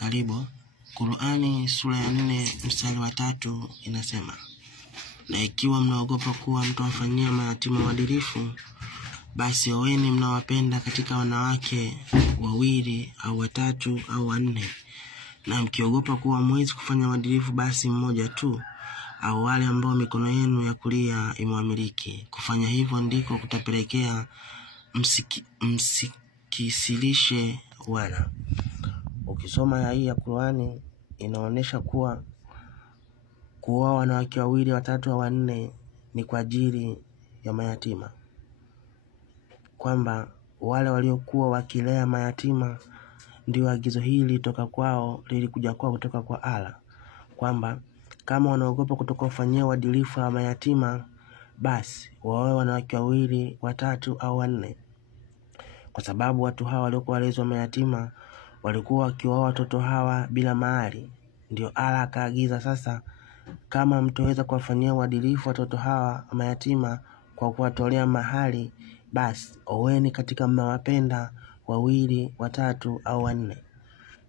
Karibu. Qur'ani sura ya 4 mstari wa 3 inasema, na ikiwa mnaogopa kuwa mtu afanyia mayatima uadilifu, basi oweni mnawapenda katika wanawake 2 au 3 au 4, na mkiogopa kuwa mwezi kufanya uadilifu, basi mmoja tu, au wale ambao mikono yenu ya kulia imewamiliki. Kufanya hivyo ndiko kutapelekea msikisilishe wana. Ukisoma hii ya Qur'ani inaonyesha kuwa kuoa wanawake 2, 3 au 4 ni kwa ajili ya mayatima, kwamba wale waliokuwa wakilea mayatima ndio agizo hili toka kwao lilikuja kwao kutoka kwa Allah, kwamba kama wanaogopa kutoka kufanyia uadilifu wa mayatima, basi waoe wanawake 2, 3 au 4, kwa sababu watu hawa waliokuwa walezi wa mayatima walikuwa wakioa watoto hawa bila mahari. Ndio Allah akaagiza sasa, kama mtaweza kuwafanyia uadilifu watoto hawa mayatima kwa kuwatolea mahari, basi oweni katika mnawapenda 2, 3 au 4.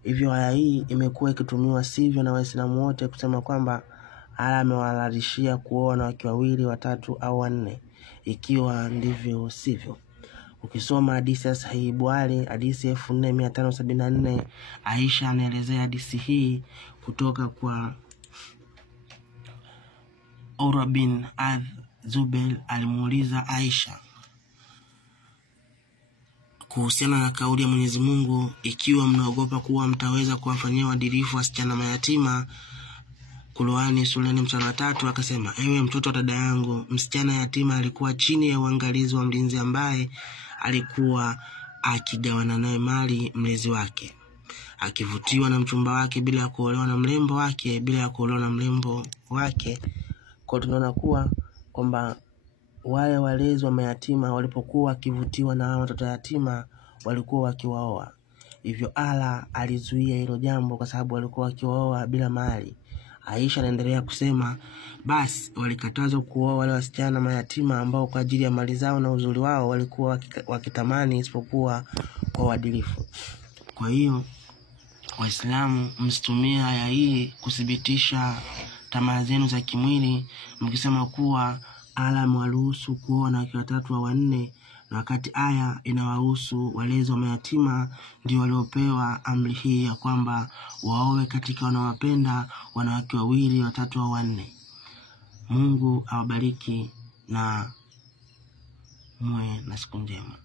Hivyo aya hii imekuwa ikitumiwa sivyo na Waislamu wote kusema kwamba Allah amewahalalishia kuoa wanawake 2, 3 au 4, ikiwa ndivyo sivyo. Ukisoma hadithi ya Sahih Bukhari, hadithi 4574, Aisha anaelezea hadithi hii kutoka kwa Urwa bin Zubair. Alimuuliza Aisha kuhusiana na kauli ya Mwenyezi Mungu, ikiwa mnaogopa kuwa mtaweza kuwafanyia uadilifu wasichana mayatima, Qur'ani sura ya 4 mstari wa 3, akasema, ewe mtoto wa dada yangu, msichana yatima alikuwa chini ya uangalizi wa mlinzi ambaye alikuwa akigawana naye mali mlezi wake, akivutiwa na mchumba wake bila kuolewa na mrembo wake, bila ya kuolewa na mrembo wake. Kwa tunaona kwamba wale walezi wa mayatima walipokuwa wakivutiwa na watoto yatima walikuwa wakiwaoa. Hivyo Allah alizuia hilo jambo kwa sababu walikuwa wakiwaoa bila mali. Aisha anaendelea kusema, basi walikatazwa kuoa wale wasichana mayatima ambao kwa ajili ya mali zao na uzuri wao walikuwa wakitamani, isipokuwa kwa uadilifu. Kwa hiyo Waislamu, msitumie aya hii kuthibitisha tamaa zenu za kimwili mkisema kuwa Allah amewaruhusu kuoa wanawake 3 au 4, na wakati aya inawahusu walezi wa mayatima ndio waliopewa amri hii ya kwamba waoe katika wanawapenda wanawake 2, 3 au 4. Mungu awabariki na muwe na siku njema.